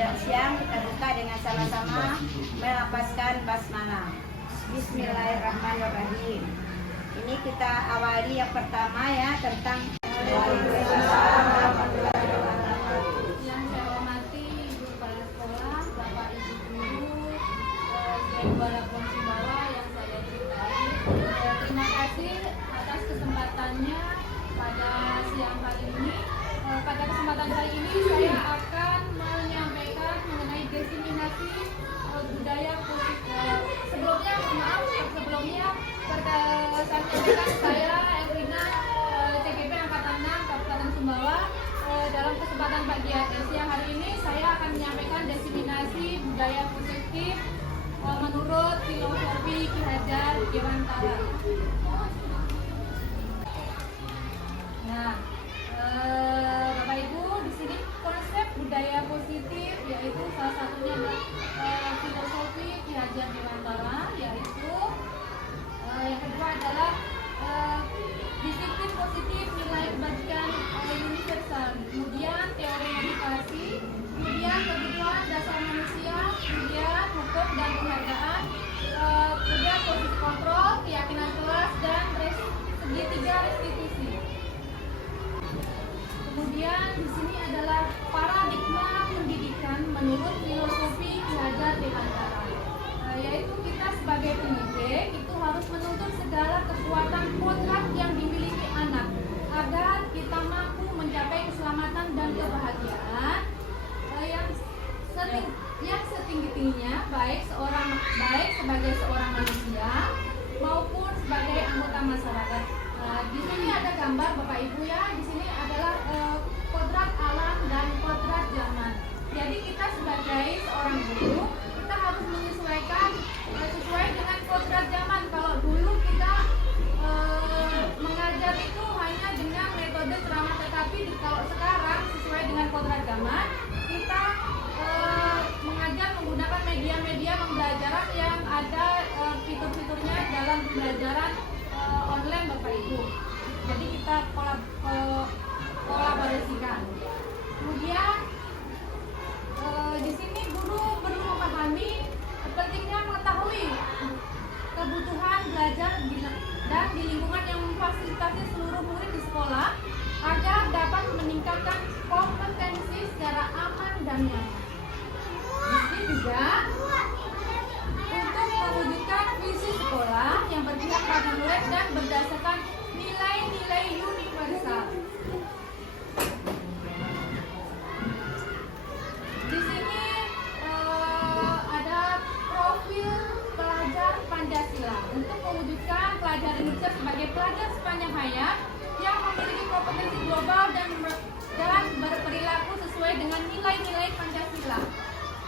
siang kita buka dengan sama-sama melafazkan basmalah. Bismillahirrahmanirrahim. Ini kita awali yang pertama ya tentang yang saya hormati Ibu Kepala Sekolah, Bapak Ibu Guru, Walaupun Sumbawa yang saya cintai. Terima kasih atas kesempatannya pada siang hari ini. Pada kesempatan kali ini saya akan menyampaikan mengenai diseminasi budaya positif. Sebelumnya perkenalkan saya Elvina, CGP Angkatan 6 Kabupaten Sumbawa. Dalam kesempatan pagi siang hari ini saya akan menyampaikan diseminasi budaya positif menurut filosofi Ki Hajar Dewantara. Nah, Bapak Ibu, di sini konsep budaya positif yaitu salah satunya adalah filosofi Ki Hajar Dewantara, yaitu yang kedua adalah disiplin positif, nilai kebajikan universal, kemudian teori meditasi, kemudian kebutuhan dasar manusia, kemudian hukum dan penghargaan, kemudian posisi kontrol, keyakinan kelas, dan segitiga restitusi. Kemudian di sini adalah paradigma pendidikan menurut filosofi Ki Hajar Dewantara, yaitu kita sebagai pendidik itu harus menuntut segala kekuatan kodrat yang dimiliki anak agar kita mampu mencapai keselamatan dan kebahagiaan yang setinggi-tingginya, baik sebagai seorang manusia maupun sebagai anggota masyarakat. Di sini ada gambar Bapak Ibu ya. Di sini adalah kodrat alam dan kodrat zaman. Jadi kita sebagai seorang guru kita harus menyesuaikan sesuai dengan kodrat zaman. Kalau dulu kita mengajar itu hanya dengan metode ceramah, tetapi kalau sekarang sesuai dengan kodrat zaman kita mengajar menggunakan media-media pembelajaran yang ada fitur-fiturnya dalam pembelajaran online Bapak Ibu. Jadi kita kolaborasikan. Kemudian di sini guru perlu memahami pentingnya mengetahui kebutuhan belajar dan di lingkungan yang memfasilitasi seluruh murid di sekolah agar dapat meningkatkan kompetensi secara aman dan nyaman. Di sini juga untuk mewujudkan visi sekolah yang berpihak pada murid dan berdasarkan nilai-nilai universal. Di sini ada profil pelajar Pancasila untuk mewujudkan pelajar Indonesia sebagai pelajar sepanjang hayat yang memiliki kompetensi global dan berperilaku sesuai dengan nilai-nilai Pancasila.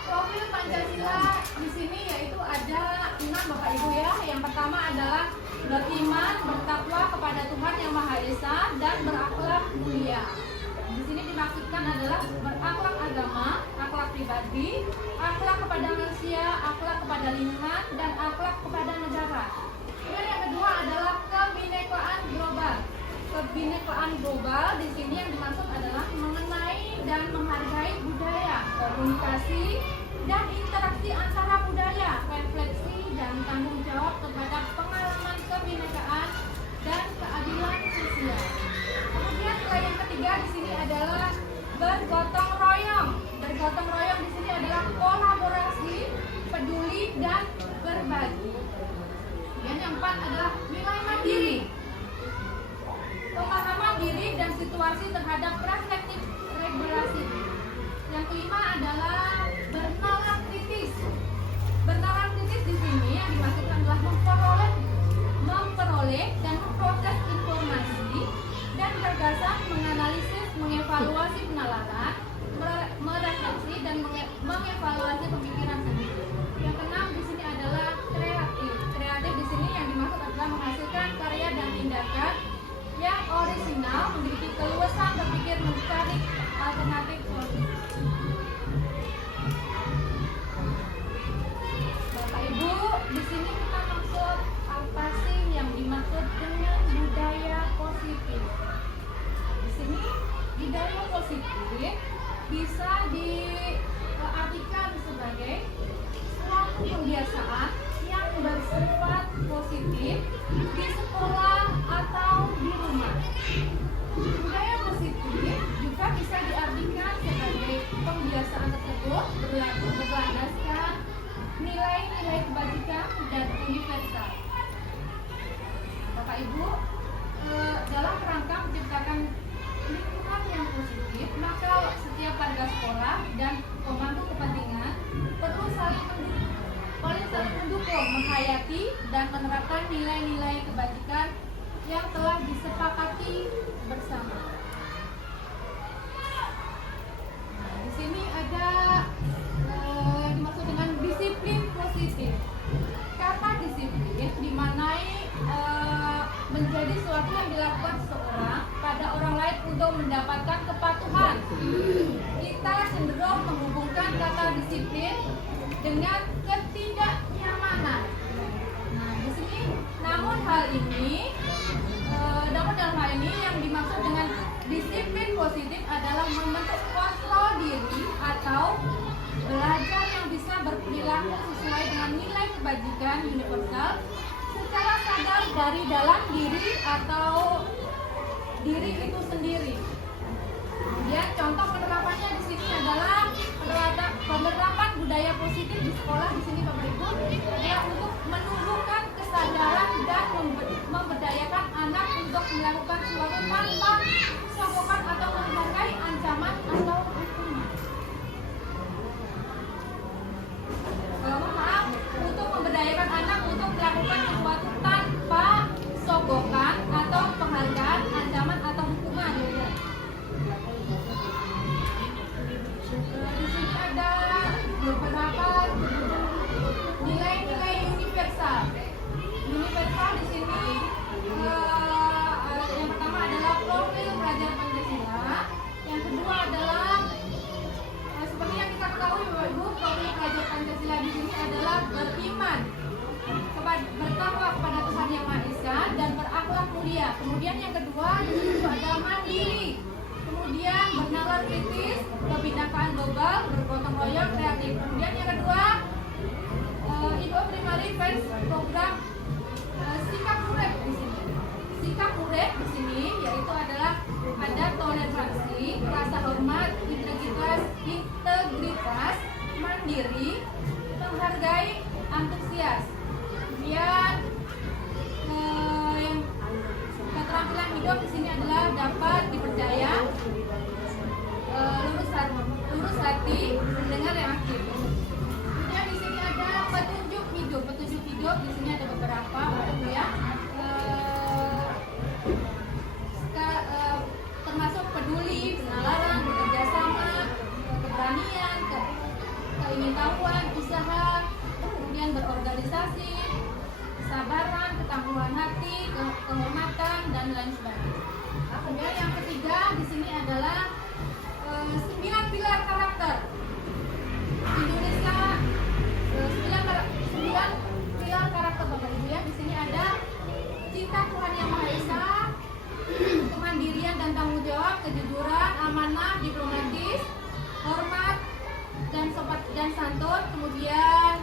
Profil Pancasila di sini yaitu ada 6 Bapak Ibu ya. Yang pertama adalah beriman, bertakwa kepada Tuhan Yang Maha Esa dan berakhlak mulia. Di sini dimaksudkan adalah berakhlak agama, akhlak pribadi, akhlak kepada manusia, akhlak kepada lingkungan, dan akhlak kepada negara. Kemudian yang kedua adalah kebinekaan global. Kebinekaan global di sini yang dimaksud adalah mengenai dan menghargai budaya, komunikasi, dan interaksi antara budaya, refleksi dan tanggung jawab terhadap pengalaman kebinekaan dan keadilan sosial. Kemudian nilai yang ketiga di sini adalah bergotong royong. Bergotong royong di sini adalah kolaborasi, peduli dan berbagi. Dan yang keempat adalah nilai mandiri. Pemahaman diri dan situasi terhadap perspektif regulasi. Yang kelima adalah bernalar kritis. Bernalar kritis di sini yang dimaksudkan adalah memperoleh dan memproses informasi dan gagasan, menganalisis, mengevaluasi penalaran, merefleksi dan mengevaluasi pemikiran sendiri. Yang keenam di sini adalah kreatif. Kreatif di sini yang dimaksud adalah menghasilkan karya dan tindakan yang orisinal, memiliki keluasan berpikir, mencari alternatif solusi. berlandaskan nilai-nilai kebajikan dan universal. Bapak Ibu, dalam rangka menciptakan lingkungan yang positif, maka setiap warga sekolah dan pemangku kepentingan perlu saling mendukung, menghayati dan menerapkan nilai-nilai kebajikan yang telah disepakati bersama. Nah, di sini ada dimaksud dengan disiplin positif. Kata disiplin dimaknai menjadi sesuatu yang dilakukan seseorang pada orang lain untuk mendapatkan kepatuhan. Kita cenderung menghubungkan kata disiplin dengan ketidaknyamanan. Nah, di sini namun dalam hal ini yang dimaksud dengan disiplin positif adalah membentuk kontrol diri atau belajar yang bisa berperilaku sesuai dengan nilai kebajikan universal secara sadar dari dalam diri atau diri itu sendiri. Kemudian contoh penerapannya di sini adalah penerapan budaya positif di sekolah. Di sini Bapak Ibu adalah untuk menumbuhkan kesadaran dan memberdayakan anak untuk melakukan sesuatu tanpa sogokan atau menghargai ancaman atau hukuman. Untuk memberdayakan anak untuk melakukan sesuatu tanpa sogokan atau penghargaan, ancaman atau hukuman. Di sini ada beberapa nilai-nilai universal. Universal di sini yang pertama adalah profil pelajar Pancasila. Yang kedua adalah seperti yang kita ketahui Bapak Ibu, profil pelajar Pancasila di sini adalah beriman, bertakwa kepada Tuhan Yang Maha Esa dan berakhlak mulia. Kemudian yang kedua di sini ada mandiri. Kemudian bernalar kritis, kebinekaan global, bergotong royong, kreatif. Kemudian yang kedua, Indo Primary Fans program sikap urip di sini. Sikap urip di sini yaitu adalah ada toleransi, rasa hormat, integritas, mandiri, menghargai, antusias. Kemudian keterampilan hidup di sini adalah dapat dipercaya, lurus hati, mendengar yang aktif. Kemudian di sini ada petunjuk hidup. Petunjuk hidup di sini ada beberapa, ya. Termasuk peduli, penalaran, bekerja sama, keberanian, keingintahuan, usaha, kemudian berorganisasi, kesabaran, ketangguhan hati, kehormatan, dan lain sebagainya. Kemudian yang ketiga di sini adalah 9 pilar karakter Indonesia. 9 pilar karakter Bapak Ibu ya. Di sini ada cinta Tuhan Yang Maha Esa, kemandirian dan tanggung jawab, kejujuran, amanah, diplomatis, hormat dan sopan dan santun, kemudian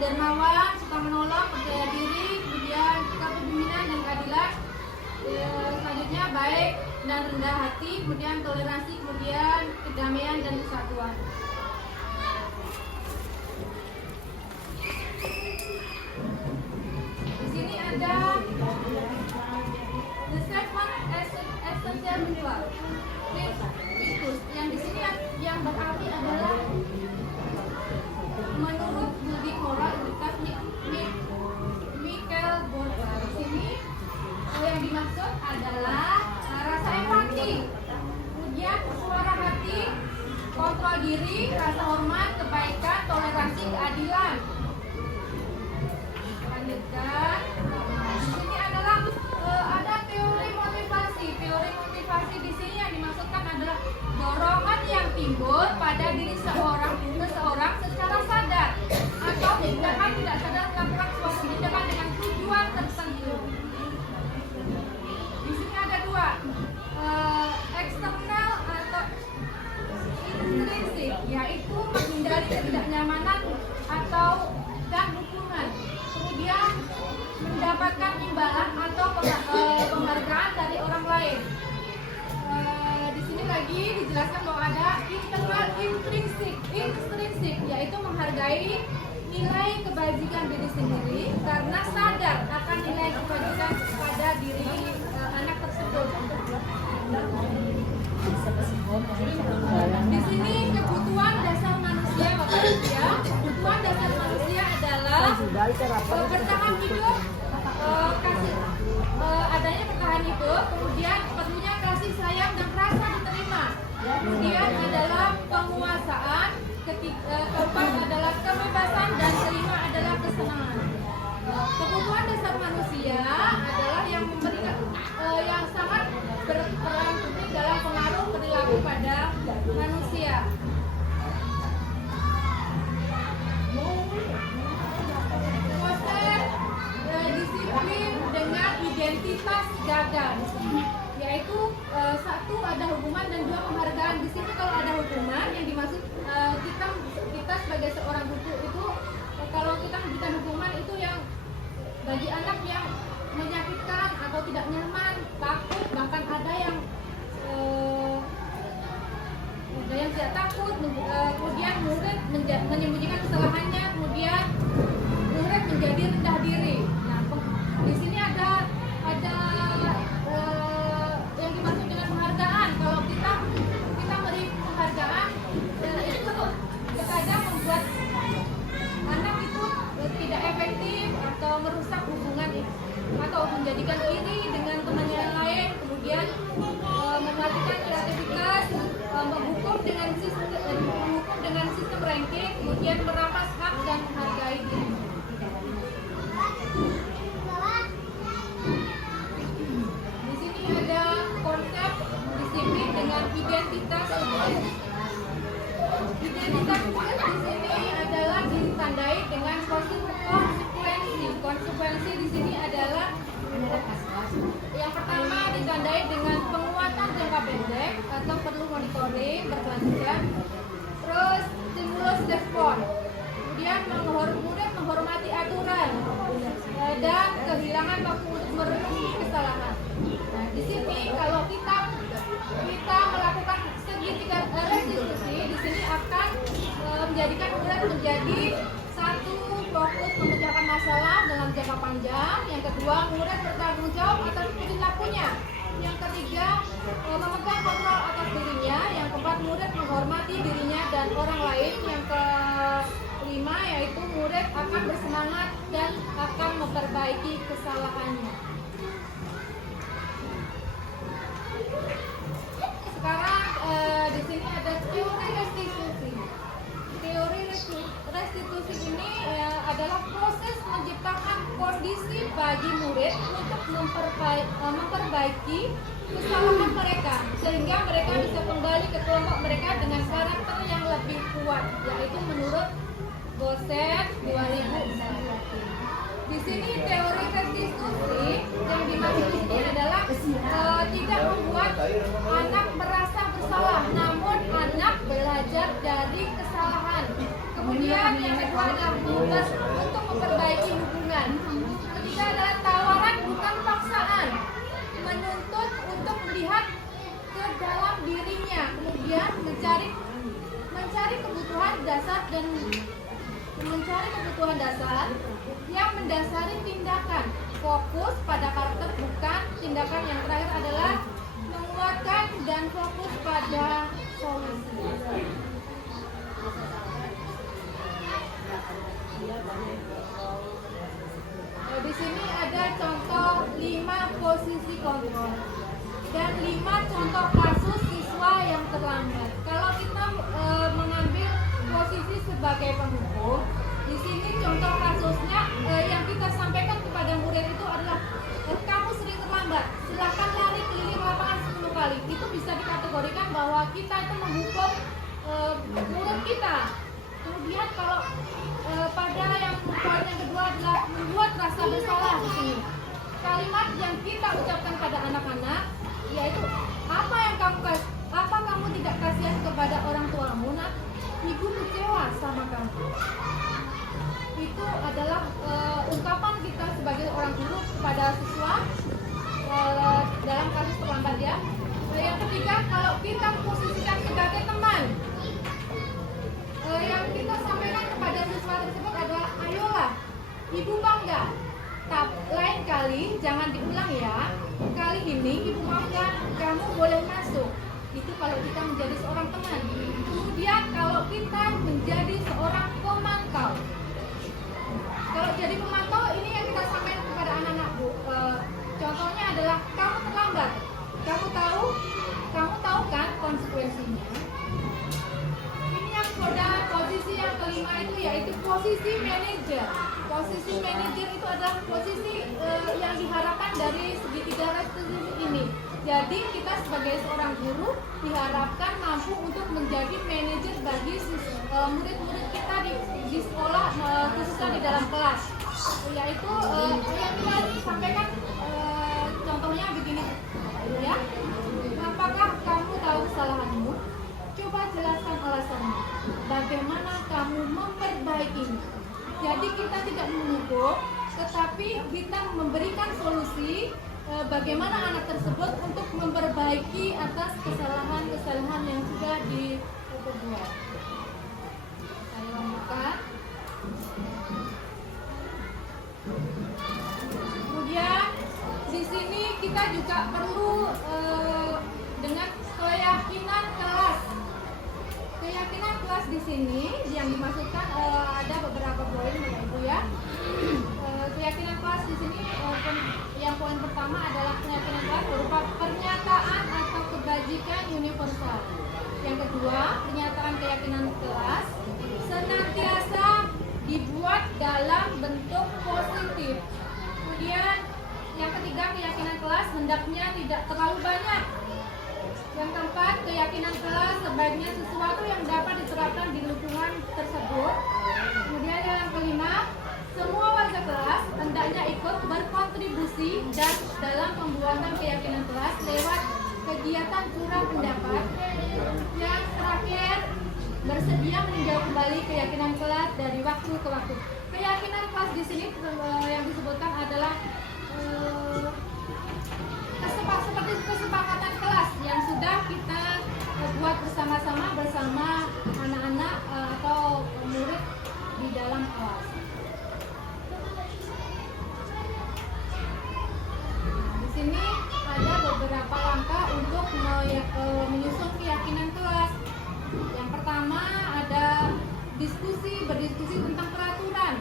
dermawan, suka menolong, percaya diri, kemudian kepemimpinan dan keadilan, selanjutnya baik dan rendah hati, kemudian toleransi, kemudian kedamaian dan kesatuan. Di sini ada the seven essential ritual Christus, yang di sini yang berarti adalah menurut budi moral Lukas Michael Borba. Di sini yang dimaksud adalah rasa empati, kemudian suara hati, kontrol diri, rasa hormat, kebaikan, toleransi, keadilan. Lanjutkan. Di sini adalah ada teori motivasi. Teori motivasi di sini yang dimaksudkan adalah dorongan yang timbul pada diri seseorang secara sadar atau tindakan tidak sadar melakukan suatu tindakan dengan tujuan tertentu. Di sini ada dua, eksternal atau intrinsik, yaitu menghindari ketidaknyamanan atau dan dukungan. Kemudian mendapatkan imbalan atau penghargaan dari orang lain. Di sini lagi dijelaskan bahwa ada internal intrinsik, yaitu menghargai nilai kebajikan diri sendiri karena sadar akan nilai kebajikan pada diri anak tersebut. Di sini kebutuhan dasar manusia, Bapak Ibu ya. Kebutuhan dasar manusia adalah bertahan hidup, adanya bertahan hidup, kemudian perlunya kasih sayang dan rasa diterima. Kemudian adalah penguasaan, keempat adalah kebebasan, dan kelima adalah kesenangan. Kebutuhan dasar manusia adalah yang memberikan yang sangat berperan penting dalam pengaruh perilaku pada manusia. Proses disiplin dengan identitas gagal, yaitu satu ada hukuman dan dua penghargaan. Di sini kalau ada hukuman yang dimaksud kita sebagai seorang guru itu kalau kita memberikan hukuman itu yang bagi anak yang menyakitkan atau tidak nyaman, takut, bahkan ada yang tidak takut, kemudian murid menyembunyikan kesalahannya, kemudian murid menjadi rendah diri. Nah, di sini ada yang dimaksud dengan penghargaan. Kalau kita beri penghargaan, itu terkadang membuat anak itu tidak efektif atau merusak hubungan atau menjadikan iri dengan temannya yang lain, kemudian mematikan kreativitas, menghukum dengan sistem ranking, kemudian merampas hak dan menghargai diri. Di sini ada konsep disiplin dengan identitas. Identitas di sini adalah ditandai dengan konsekuensi. Konsekuensi di sini adalah yang pertama ditandai dengan penguatan jangka pendek atau perlu monitoring berkelanjutan. Terus stimulus respon. Kemudian murid menghormati aturan dan kehilangan waktu untuk merenungi kesalahan. Nah, di sini kalau kita melakukan segitiga restitusi, di sini akan menjadikan murid menjadi satu, fokus memecahkan masalah dalam jangka panjang. Yang kedua, murid bertanggung jawab atas perilakunya. Yang ketiga, memegang kontrol atas dirinya. Yang keempat, murid menghormati dirinya dan orang lain. Yang kelima, yaitu murid akan bersemangat dan akan memperbaiki kesalahannya. Sekarang di sini ada teori restitusi. Teori restitusi ini adalah proses menciptakan kondisi bagi murid untuk memperbaiki kesalahan mereka sehingga mereka bisa kembali ke kelompok mereka dengan karakter yang lebih kuat, yaitu menurut Gosset 2004. Di sini teori restitusi yang dimaksud di sini adalah tidak membuat anak merasa bersalah, namun anak belajar dari kesalahan. Kemudian yang kedua adalah tugas untuk memperbaiki hubungan. Ketiga adalah tawaran bukan paksaan, menuntut untuk melihat ke dalam dirinya, kemudian mencari kebutuhan dasar yang mendasari tindakan. Fokus pada karakter bukan tindakan. Yang terakhir adalah menguatkan dan fokus pada solusi. Di sini ada contoh 5 posisi kontrol dan 5 contoh kasus siswa yang terlambat. Kalau kita mengambil posisi sebagai penghukum, di sini contoh kasusnya yang kita sampaikan kepada murid itu adalah kamu sering terlambat, silakan lari keliling lapangan 10 kali. Itu bisa dikategorikan bahwa kita itu menghukum murid kita. Kemudian kalau pada yang kedua adalah membuat rasa bersalah di sini. Kalimat yang kita ucapkan pada anak-anak yaitu apa kamu tidak kasihan kepada orang tuamu, nak? Ibu kecewa sama kamu. Itu adalah ungkapan kita sebagai orang guru kepada siswa dalam kasus terlambat ya. Yang ketiga, kalau kita kembali, jangan diulang ya. Kali ini ibu maafkan, kamu boleh masuk. Itu kalau kita menjadi seorang teman. Kemudian kalau kita menjadi seorang pemantau. Kalau jadi pemantau ini yang kita sampaikan kepada anak-anak Bu. Contohnya adalah kamu terlambat. Kamu tahu kan konsekuensinya. Ini yang pada posisi yang kelima itu yaitu posisi manajer. Posisi manajer itu adalah posisi yang diharapkan dari segitiga restitusi ini. Jadi kita sebagai seorang guru diharapkan mampu untuk menjadi manajer bagi murid-murid kita di sekolah, khususnya di dalam kelas. Yaitu yang kita sampaikan contohnya begini ya. Apakah kamu tahu kesalahanmu? Coba jelaskan alasannya. Bagaimana kamu memperbaikinya? Jadi kita tidak menuduh, tetapi kita memberikan solusi bagaimana anak tersebut untuk memperbaiki atas kesalahan-kesalahan yang sudah diperbuat. Saya lanjutkan. Kemudian di sini kita juga perlu dengan keyakinan kelas. Keyakinan kelas di sini yang dimaksudkan ada beberapa poin Bapak Ibu ya. Keyakinan kelas di sini yang poin pertama adalah keyakinan kelas berupa pernyataan atau kebajikan universal. Yang kedua, pernyataan keyakinan kelas senantiasa dibuat dalam bentuk positif. Kemudian yang ketiga, keyakinan kelas hendaknya tidak terlalu banyak. Yang keempat, keyakinan kelas sebaiknya sesuatu yang dapat diterapkan di lingkungan tersebut. Kemudian yang kelima, semua warga kelas hendaknya ikut berkontribusi dan dalam pembuatan keyakinan kelas lewat kegiatan curah pendapat. Yang terakhir, bersedia meninjau kembali keyakinan kelas dari waktu ke waktu. Keyakinan kelas di sini yang disebutkan adalah seperti kesepakatan kelas yang sudah kita buat bersama-sama bersama anak-anak atau murid di dalam kelas. Di sini ada beberapa langkah untuk menyusun keyakinan kelas. Yang pertama ada berdiskusi tentang peraturan.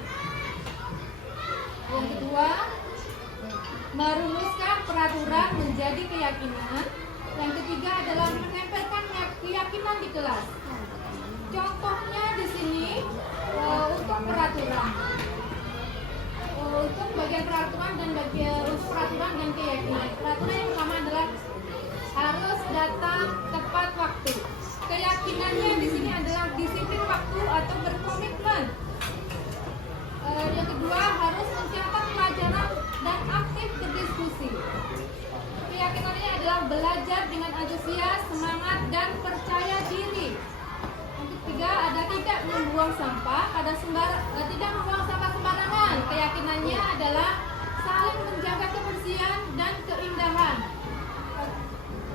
Yang kedua, merumuskan peraturan menjadi keyakinan. Yang ketiga adalah menempelkan keyakinan di kelas. Contohnya di sini untuk peraturan. Untuk bagian peraturan dan keyakinan. Peraturan yang pertama adalah harus datang tepat waktu. Keyakinannya di sini adalah disiplin waktu atau berkomitmen. Yang kedua, harus mencatat pelajaran dan aktif berdiskusi. Keyakinannya adalah belajar dengan antusias, semangat, dan percaya diri. Yang ketiga, ada tidak membuang sampah sembarangan. Keyakinannya adalah saling menjaga kebersihan dan keindahan.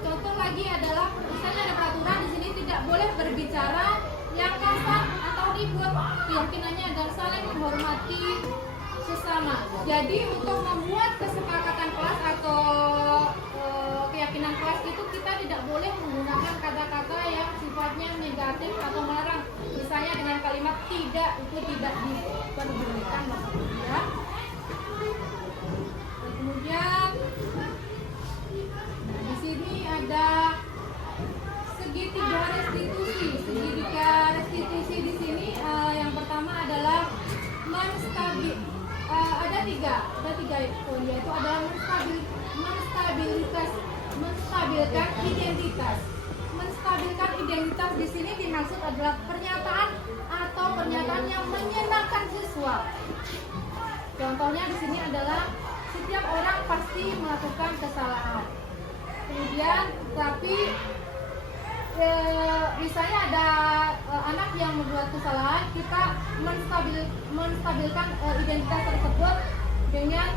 Contoh lagi adalah misalnya ada peraturan di sini tidak boleh berbicara yang kasar atau ribut. Keyakinannya adalah saling menghormati sesama. Jadi untuk membuat kesepakatan kelas atau keyakinan kelas itu kita tidak boleh menggunakan kata-kata yang sifatnya negatif atau melarang. Misalnya dengan kalimat tidak, itu tidak diperbolehkan ya. Kemudian di sini ada segitiga restitusi. Segitiga restitusi di sini yang pertama adalah ada tiga poin, yaitu adalah menstabilkan identitas. Menstabilkan identitas di sini dimaksud adalah pernyataan atau pernyataan yang menyenangkan siswa. Contohnya di sini adalah setiap orang pasti melakukan kesalahan. Kemudian tapi misalnya ada anak yang membuat kesalahan, kita menstabilkan identitas tersebut dengan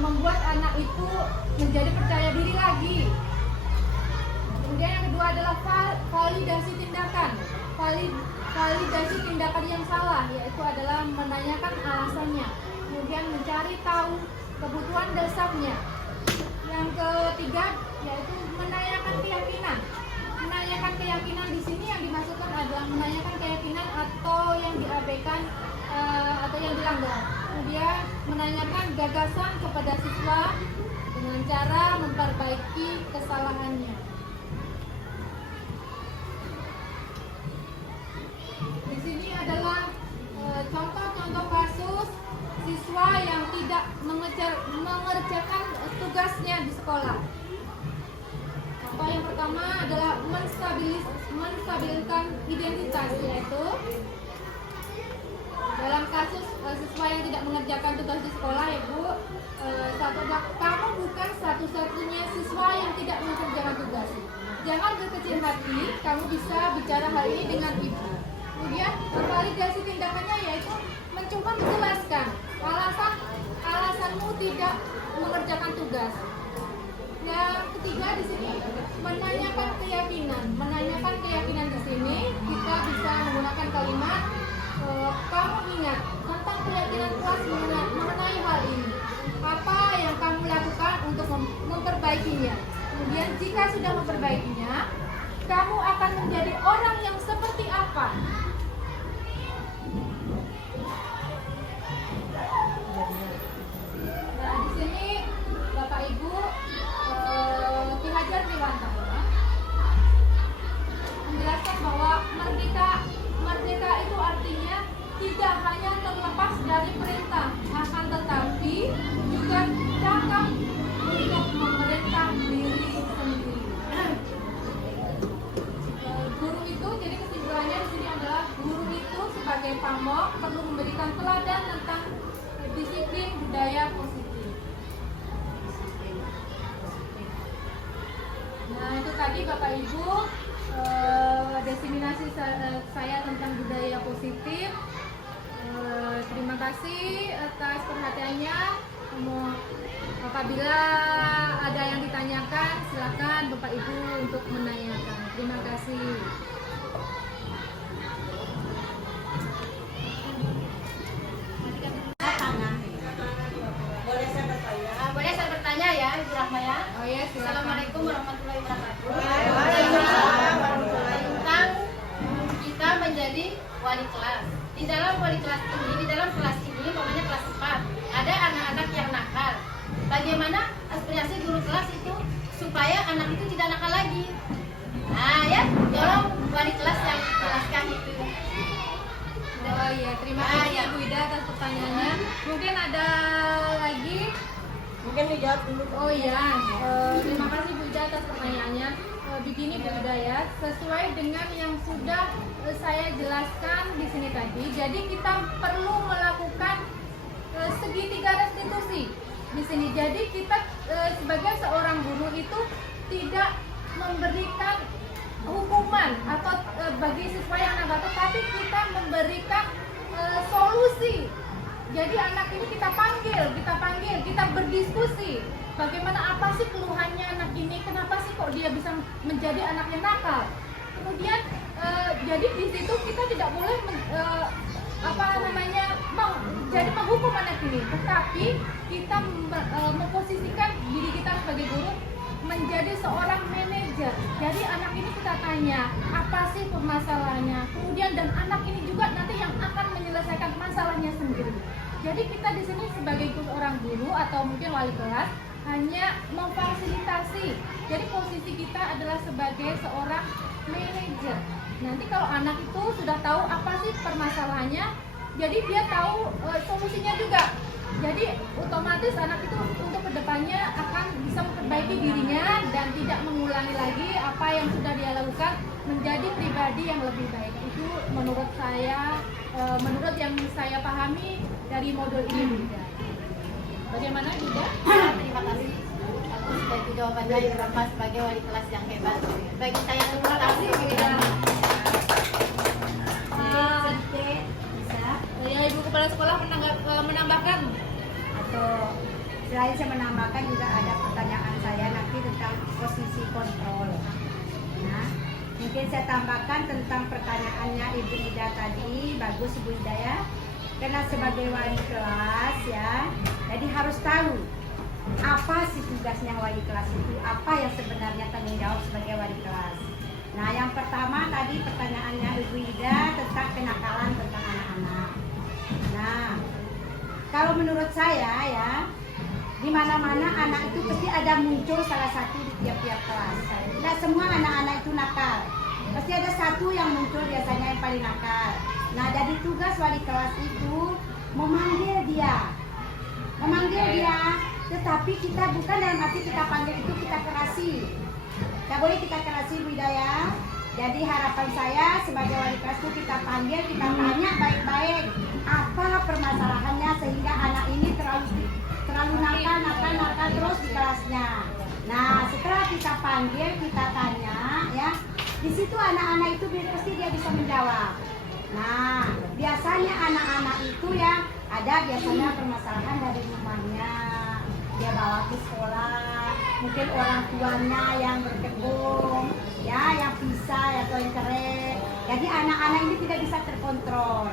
membuat anak itu menjadi percaya diri lagi. Kemudian yang kedua adalah validasi tindakan. Validasi tindakan yang salah, yaitu adalah menanyakan alasannya. Kemudian mencari tahu kebutuhan dasarnya. Yang ketiga yaitu menanyakan keyakinan. Menanyakan keyakinan di sini yang dimaksudkan adalah menanyakan keyakinan atau yang diabaikan atau yang dilanggar. Kemudian menanyakan gagasan kepada siswa dengan cara memperbaiki kesalahannya. Di sini adalah contoh-contoh kasus siswa yang tidak mengerjakan tugasnya di sekolah. Contoh yang pertama adalah menstabilkan identitas, yaitu dalam kasus siswa yang tidak mengerjakan tugas di sekolah, ya Bu, kamu bukan satu-satunya siswa yang tidak mengerjakan tugas. Jangan berkecil hati, kamu bisa bicara hal ini dengan ibu. Kemudian validasi tindakannya yaitu mencoba menjelaskan alasanmu tidak mengerjakan tugas. Yang ketiga di sini menanyakan keyakinan. Menanyakan keyakinan di sini kita bisa menggunakan kalimat kamu ingat tentang keyakinan kelas mengenai hal ini. Apa yang kamu lakukan untuk memperbaikinya? Kemudian jika sudah memperbaikinya, kamu akan menjadi orang yang seperti apa? Nah, di sini Bapak Ibu Ki Hajar Dewantara menjelaskan bahwa merdeka itu artinya tidak hanya terlepas dari perintah, akan tetapi juga cakap untuk memerintah diri sendiri. Guru itu, jadi kesimpulannya di sini adalah guru itu sebagai pamong perlu memberikan teladan tentang disiplin budaya positif. Nah, itu tadi Bapak Ibu diseminasi saya tentang budaya positif. Terima kasih atas perhatiannya. Apabila ada yang ditanyakan, silakan Bapak Ibu untuk menanyakan. Terima kasih. Boleh saya bertanya ya, Ibu Rahma ya? Oh ya, silakan. Assalamualaikum warahmatullahi wabarakatuh. Tentang kita menjadi wali kelas. Di dalam wali kelas ini, di dalam kelas ini, namanya kelas 4, ada anak-anak yang nakal. Bagaimana aspirasi guru kelas itu supaya anak itu tidak nakal lagi? Nah ya, tolong wali kelas yang jelaskan itu. Oh iya, terima kasih Bu Ida atas pertanyaannya. Mungkin ada lagi? Mungkin dijawab dulu. Oh iya, terima kasih Bu Ida atas pertanyaannya. Begini Bu Ida ya, sesuai dengan yang sudah saya jelaskan di sini tadi. Jadi kita perlu melakukan segitiga restitusi di sini. Jadi kita sebagai seorang guru itu tidak memberikan hukuman atau bagi siswa yang nakal, tapi kita memberikan solusi. Jadi anak ini kita panggil, kita berdiskusi. Bagaimana, apa sih keluhannya anak ini? Kenapa sih kok dia bisa menjadi anak yang nakal? Kemudian jadi di situ kita tidak boleh jadi menghukum anak ini, tetapi kita memposisikan diri kita sebagai guru menjadi seorang manajer. Jadi anak ini kita tanya apa sih permasalahannya, kemudian dan anak ini juga nanti yang akan menyelesaikan masalahnya sendiri. Jadi kita di sini sebagai seorang guru atau mungkin wali kelas hanya memfasilitasi. Jadi posisi kita adalah sebagai seorang manajer. Nanti kalau anak itu sudah tahu apa sih permasalahannya, jadi dia tahu solusinya juga. Jadi otomatis anak itu untuk kedepannya akan bisa memperbaiki dirinya dan tidak mengulangi lagi apa yang sudah dia lakukan, menjadi pribadi yang lebih baik. Itu menurut saya, menurut yang saya pahami dari modul ini juga. Bagaimana juga? Terima kasih atas dari jawabannya Ibu Rahma sebagai wali kelas yang hebat. Bagi saya terima kasih Bu Ida. Ya, Ibu Kepala Sekolah menambahkan Atau selain saya menambahkan juga ada pertanyaan saya nanti tentang posisi kontrol. Nah, mungkin saya tambahkan tentang pertanyaannya Ibu Ida tadi. Bagus Ibu Ida ya. karena sebagai wali kelas ya, jadi harus tahu apa sih tugasnya wali kelas itu, apa yang sebenarnya tanggung jawab sebagai wali kelas. Nah, yang pertama tadi pertanyaannya Ibu Ida tentang kenakalan tentang anak-anak. Nah, kalau menurut saya ya, di mana-mana anak itu pasti ada muncul salah satu di tiap-tiap kelas. Tidak semua anak-anak itu nakal. Pasti ada satu yang muncul biasanya yang paling nakal. Nah, jadi tugas wali kelas itu memanggil dia. Tetapi kita bukan dalam arti kita panggil itu kita kerasi. Tidak boleh kita kerasi, Bu Ida ya. Jadi harapan saya sebagai wali kelas itu kita panggil, kita tanya baik-baik apa permasalahannya sehingga anak ini terlalu nakal terus di kelasnya. Nah, setelah kita panggil, kita tanya ya, di situ anak-anak itu pasti dia bisa menjawab. Nah, biasanya anak-anak itu ya ada biasanya permasalahan dari rumahnya, dia bawa ke sekolah, mungkin orang tuanya yang berkebun, ya, yang pisah atau yang cerai. Jadi anak-anak ini tidak bisa terkontrol,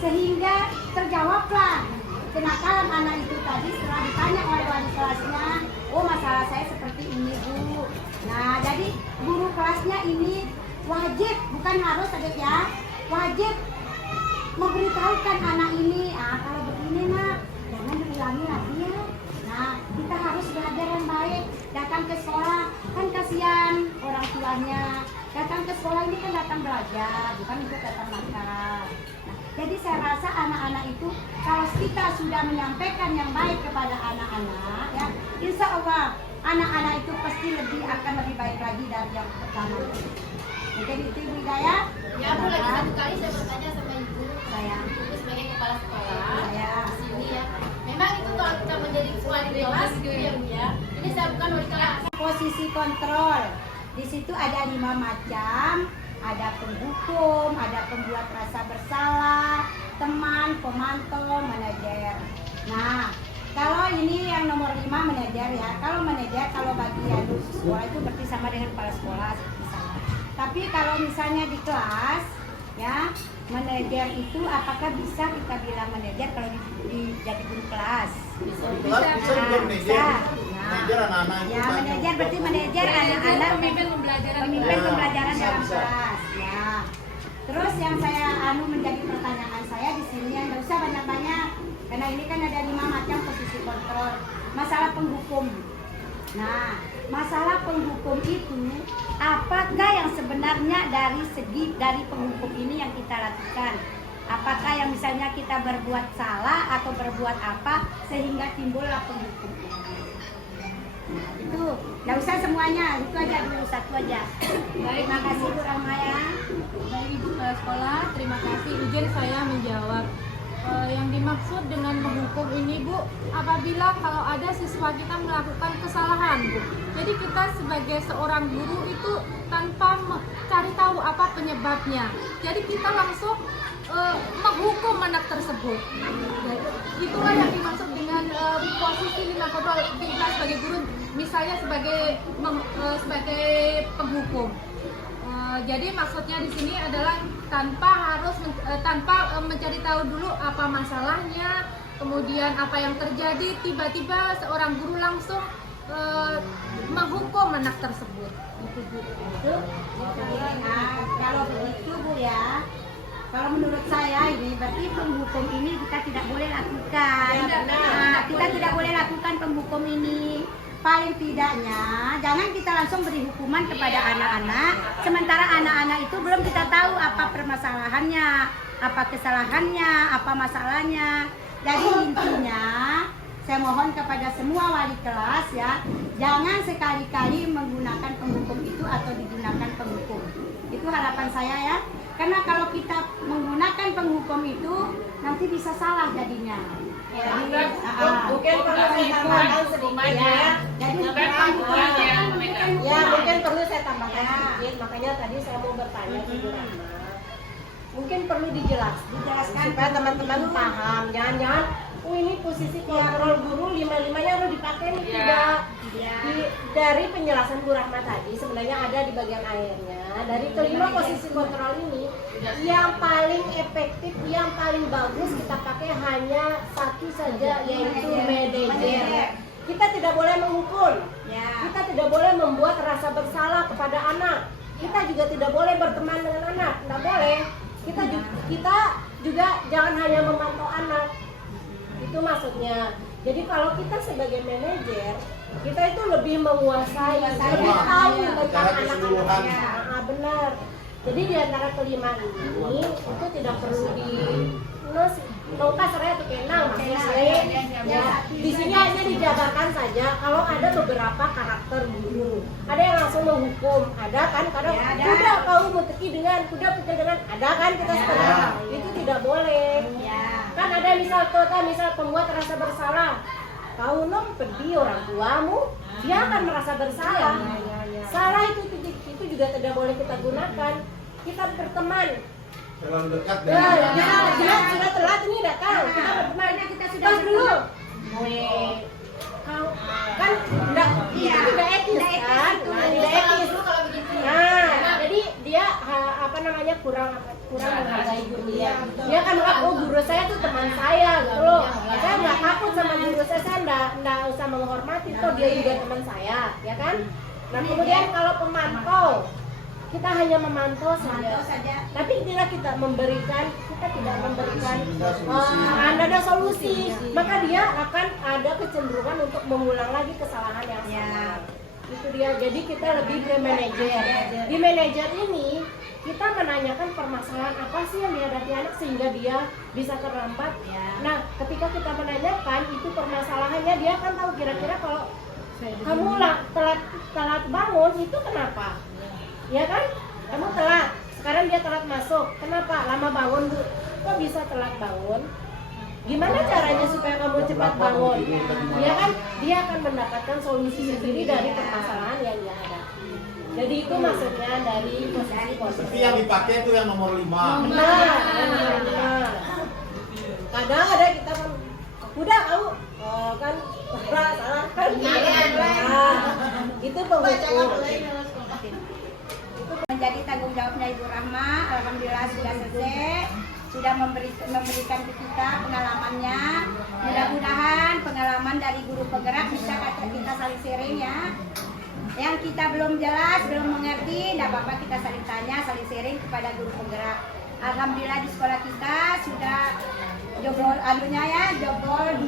sehingga terjawablah kenakalan anak itu tadi setelah ditanya oleh wali kelasnya, oh masalah saya seperti ini Bu. Nah, jadi guru kelasnya ini wajib, bukan harus aja ya, wajib memberitahukan anak ini, kalau begini nak, jangan diulangi lagi ya. Nah, kita harus belajar yang baik, datang ke sekolah, kan kasihan orang tuanya, datang ke sekolah ini kan datang belajar, bukan untuk datang nakal. Jadi saya rasa anak-anak itu kalau kita sudah menyampaikan yang baik kepada anak-anak ya, insya Allah anak-anak itu pasti akan lebih baik lagi dari yang pertama. Mungkin itu Ibu Ida ya. Ya, Bu, lagi satu kali saya bertanya sama Ibu, Saya Ibu sebagai kepala sekolah Ya. di sini ya. Memang itu kalau kita menjadi wali kelas ya, ini saya bukan wali kelas. posisi kontrol. Di situ ada 5 macam, ada penghukum, ada pembuat rasa bersalah, teman, pemantau, manajer. Nah, kalau ini yang nomor 5 manajer ya. Kalau manajer, kalau bagi yang sekolah itu berarti sama dengan kepala sekolah seperti sama. Tapi kalau misalnya di kelas ya, manajer itu apakah bisa kita bilang manajer kalau jadi guru kelas? Bisa juga manajer. Manajer anak-anak itu Ya, kan manajer berarti manajer anak-anak pemimpin pembelajaran pemimpin pembelajaran Bisa, dalam bisa. kelas ya. Terus yang saya menjadi pertanyaan saya di sini yang nggak usah banyak-banyak karena ini kan ada 5 macam posisi kontrol. Masalah penghukum. Nah, masalah penghukum itu apakah yang sebenarnya dari penghukum ini yang kita lakukan? Apakah yang misalnya kita berbuat salah atau berbuat apa sehingga timbullah penghukum? Itu nggak usah semuanya, itu aja dulu, satu aja. Terima kasih Bu Ramaya. Baik Ibu Kepala Sekolah, terima kasih. Izin saya menjawab. Yang dimaksud dengan menghukum ini Bu, apabila kalau ada siswa kita melakukan kesalahan Bu. Jadi kita sebagai seorang guru itu tanpa cari tahu apa penyebabnya. Jadi kita langsung menghukum anak tersebut. Itulah yang dimaksud dengan posisi 5 kontrol kita sebagai guru, misalnya sebagai penghukum. Jadi maksudnya di sini adalah tanpa mencari tahu dulu apa masalahnya, kemudian apa yang terjadi, tiba-tiba seorang guru langsung menghukum anak tersebut. Itu Bu. Nah, kalau begitu Bu ya, kalau menurut saya ini berarti penghukum ini kita tidak boleh lakukan. Kita tidak boleh lakukan penghukum ini. Paling tidaknya jangan kita langsung beri hukuman kepada anak-anak sementara anak-anak itu belum kita tahu apa permasalahannya, apa kesalahannya, apa masalahnya. Jadi intinya saya mohon kepada semua wali kelas ya, jangan sekali-kali menggunakan penghukum itu atau digunakan penghukum. Itu harapan saya ya. Karena kalau kita menggunakan penghukum itu nanti bisa salah jadinya. Mungkin perlu saya tambahkan sedikit ya. Jadi Mungkin perlu saya tambahkan sedikit. Makanya tadi saya mau bertanya ke Bu Rahma. Mungkin perlu dijelaskan supaya teman-teman paham. Jangan-jangan ini posisi kontrol guru, 5-5-nya harus dipakai nih. Tidak dari penjelasan Bu Rahma tadi sebenarnya ada di bagian akhirnya. Dari kelima posisi kontrol ini yang paling efektif, yang paling bagus kita pakai hanya satu saja, yaitu manajer. Kita tidak boleh menghukum, kita tidak boleh membuat rasa bersalah kepada anak, kita juga tidak boleh berteman dengan anak, tidak boleh. Kita juga jangan hanya memantau anak, itu maksudnya. Jadi kalau kita sebagai manajer, kita itu lebih menguasai, lebih tahu tentang anak-anaknya. Benar. Jadi di antara kelima ini itu tidak perlu di tongkat serai atau kenal ya. Di sini hanya dijabarkan saja kalau ada beberapa karakter guru. Ada yang langsung menghukum, ada kan kadang kuda kau muteki dengan kuda pukul dengan, ada kan kita sekarang. Itu tidak boleh. Kan ada misal pembuat rasa bersalah. Kau nom pedih orang tuamu, dia akan merasa bersalah. Salah itu juga tidak boleh kita gunakan. Kita berteman. Terlalu dekat Sudah telat ini datang. Kita berteman, kita sudah dulu. Kau kan itu tidak etis kan? Tidak etis. Nah, jadi dia kurang menghargai guru dia. Dia kan menganggap, oh guru saya tuh teman saya gitu loh. Saya nggak takut sama guru saya nggak usah menghormati, toh dia juga teman saya, ya kan? Nah kemudian kalau pemantau, kita hanya memantau saja. Tapi bila kita tidak memberikan ada solusi, maka dia akan ada kecenderungan untuk mengulang lagi kesalahan yang sama. Itu dia. Jadi kita lebih ke manajer. Di manajer ini kita menanyakan permasalahan apa sih yang dihadapi anak sehingga dia bisa terlambat. Nah, ketika kita menanyakan itu permasalahannya, dia akan tahu kira-kira kalau kamu telat bangun itu kenapa? Ya kan? Kamu telat. Sekarang dia telat masuk. Kenapa? Lama bangun, Bu. Kok bisa telat bangun? Gimana caranya supaya kamu cepat bangun? Ya kan? Dia akan mendapatkan solusi sendiri dari permasalahan yang dia ada. Jadi itu maksudnya dari posisi. Tapi yang dipakai itu yang nomor 5. Benar. Kadang ada kita kan, udah kamu kan salah kan? Itu penghukum. Menjadi tanggung jawabnya Ibu Rahma, alhamdulillah sudah selesai, sudah memberikan ke kita pengalamannya. Mudah-mudahan pengalaman dari guru penggerak bisa kita saling sharing ya. Yang kita belum jelas, belum mengerti, tidak apa-apa, kita saling tanya, saling sharing kepada guru penggerak. Alhamdulillah di sekolah kita sudah jebol 2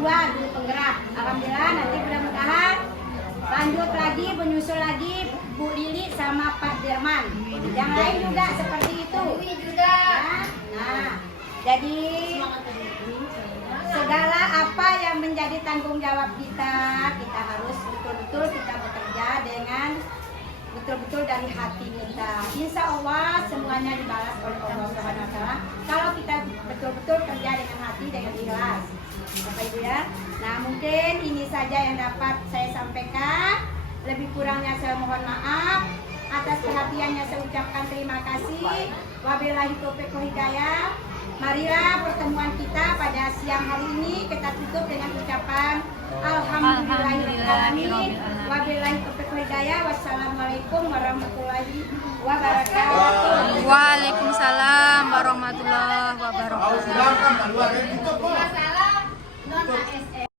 guru penggerak. Alhamdulillah, nanti mudah-mudahan lanjut lagi, menyusul lagi Bu Lili sama Pak Dirman. Yang lain juga seperti itu. Ya. Nah, jadi segala apa yang menjadi tanggung jawab kita harus betul-betul kita bekerja dengan betul-betul dari hati kita. Insya Allah semuanya dibalas oleh Allah Subhanahu Wa Taala kalau kita betul-betul kerja dengan hati, dengan ikhlas. Bapak Ibu ya. Nah mungkin ini saja yang dapat saya sampaikan. Lebih kurangnya saya mohon maaf. Atas perhatiannya saya ucapkan terima kasih. Wabillahi taufiq wal hidayah. Marilah pertemuan kita pada siang hari ini kita tutup dengan ucapan Alhamdulillahirrahmanirrahim. Wabillahi taufiq wal hidayah. Wassalamualaikum warahmatullahi wabarakatuh. Waalaikumsalam warahmatullahi wabarakatuh. Masalah non ASN.